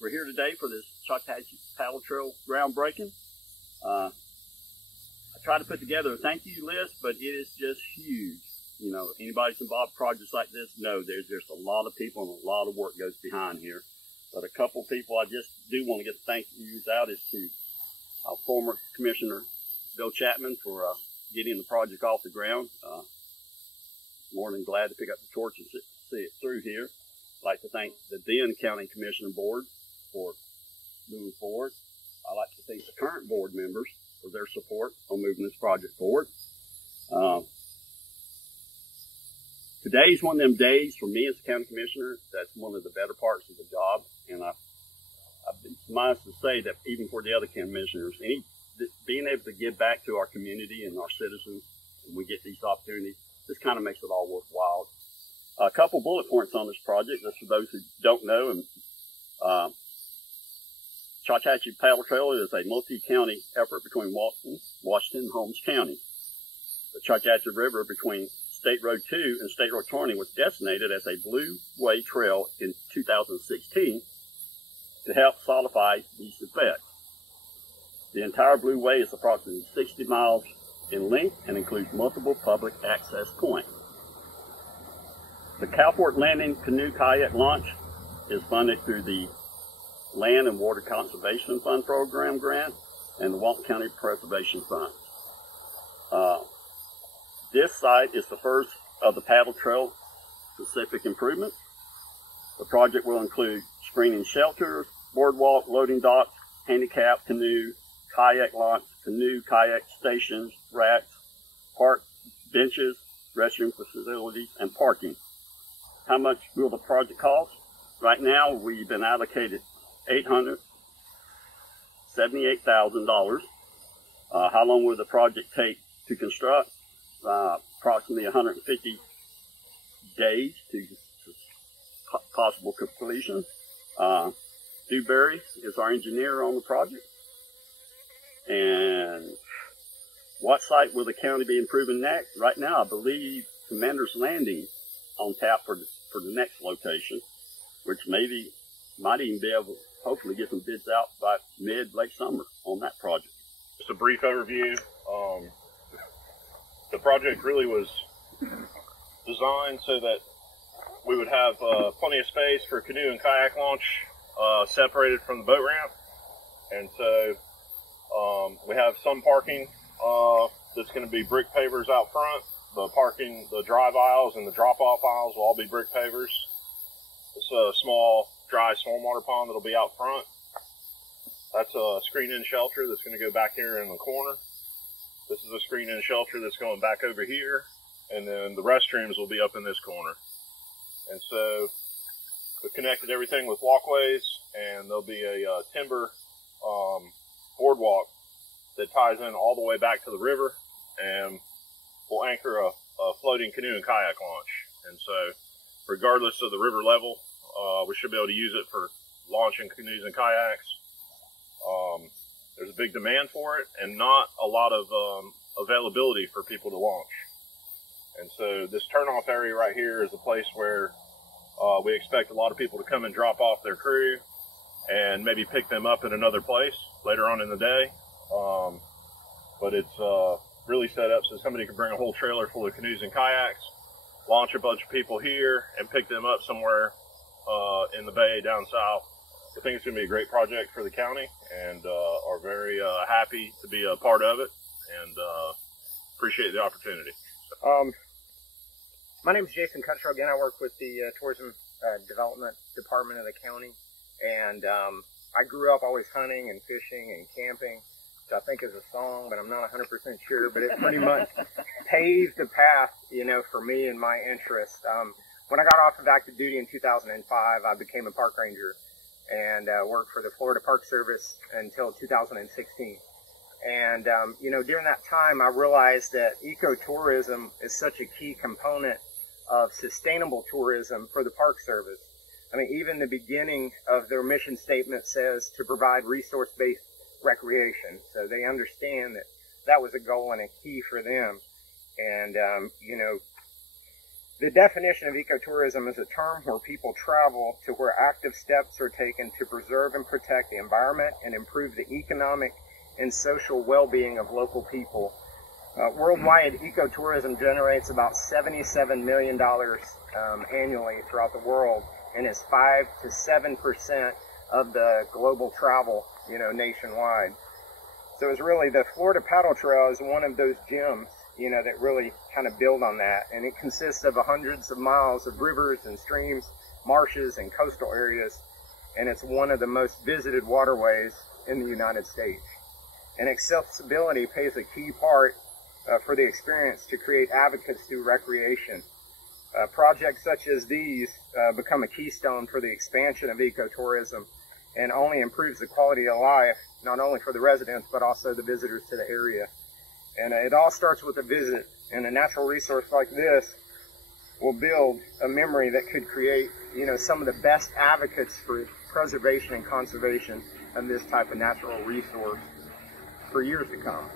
We're here today for this Choctaw Paddle Trail groundbreaking. I try to put together a thank you list, but it is just huge. You know, anybody who's involved in projects like this know there's just a lot of people and a lot of work goes behind here. But a couple people I just do want to get the thank yous out is to our former Commissioner Bill Chapman for getting the project off the ground. More than glad to pick up the torch and see it through here. I'd like to thank the then County Commissioner Board for moving forward. I'd like to thank the current board members for their support on moving this project forward. Today's one of them days for me as a county commissioner. That's one of the better parts of the job, and I've been surmised to say that even for the other commissioners, being able to give back to our community and our citizens, and we get these opportunities, this kind of makes it all worthwhile. A couple bullet points on this project, just for those who don't know. And Choctaw Paddle Trail is a multi-county effort between Washington, and Holmes County. The Choctaw River between State Road 2 and State Road 20 was designated as a Blue Way Trail in 2016 to help solidify these effects. The entire Blue Way is approximately 60 miles in length and includes multiple public access points. The Cowford Landing Canoe Kayak Launch is funded through the Land and Water Conservation Fund Program grant and the Walton County Preservation Fund. This site is the first of the paddle trail specific improvements. The project will include screening shelters, boardwalk, loading docks, handicap canoe, kayak launch, canoe, kayak stations, racks, park benches, restroom facilities, and parking. How much will the project cost? Right now, we've been allocated $878,000. How long will the project take to construct? Approximately 150 days to possible completion. Dewberry is our engineer on the project. And what site will the county be improving next? Right now, I believe Commander's Landing on tap for the next location, which maybe might even be able to hopefully get some bids out by late summer on that project. Just a brief overview. The project really was designed so that we would have plenty of space for canoe and kayak launch separated from the boat ramp. And so we have some parking that's going to be brick pavers out front. The drive aisles and the drop-off aisles will all be brick pavers. It's a small, dry stormwater pond that'll be out front. That's a screen-in shelter that's going to go back here in the corner. This is a screen-in shelter that's going back over here, and then the restrooms will be up in this corner. And so we've connected everything with walkways, and there'll be a timber boardwalk that ties in all the way back to the river, and we'll anchor a floating canoe and kayak launch. And so regardless of the river level, we should be able to use it for launching canoes and kayaks. There's a big demand for it and not a lot of availability for people to launch. And so this turnoff area right here is a place where we expect a lot of people to come and drop off their crew and maybe pick them up in another place later on in the day. But it's really set up so somebody can bring a whole trailer full of canoes and kayaks, launch a bunch of people here, and pick them up somewhere in the bay down south. I think it's going to be a great project for the county, and are very happy to be a part of it, and appreciate the opportunity. My name is Jason Cuttrell. Again, I work with the Tourism Development Department of the county, and I grew up always hunting and fishing and camping, which I think is a song, but I'm not 100% sure, but it pretty much paved the path, you know, for me and my interest. When I got off of active duty in 2005, I became a park ranger and worked for the Florida Park Service until 2016. And, you know, during that time, I realized that ecotourism is such a key component of sustainable tourism for the Park Service. I mean, even the beginning of their mission statement says to provide resource-based recreation. So they understand that that was a goal and a key for them. And, you know, The definition of ecotourism is a term where people travel to where active steps are taken to preserve and protect the environment and improve the economic and social well-being of local people. Worldwide, ecotourism generates about $77 million annually throughout the world, and is 5 to 7% of the global travel, nationwide. So it's really, the Florida Paddle Trail is one of those gems, that really kind of build on that. And it consists of hundreds of miles of rivers and streams, marshes and coastal areas. And it's one of the most visited waterways in the United States. And accessibility plays a key part for the experience to create advocates through recreation. Projects such as these become a keystone for the expansion of ecotourism, and only improves the quality of life, not only for the residents, but also the visitors to the area. And it all starts with a visit, and a natural resource like this will build a memory that could create, some of the best advocates for preservation and conservation of this type of natural resource for years to come.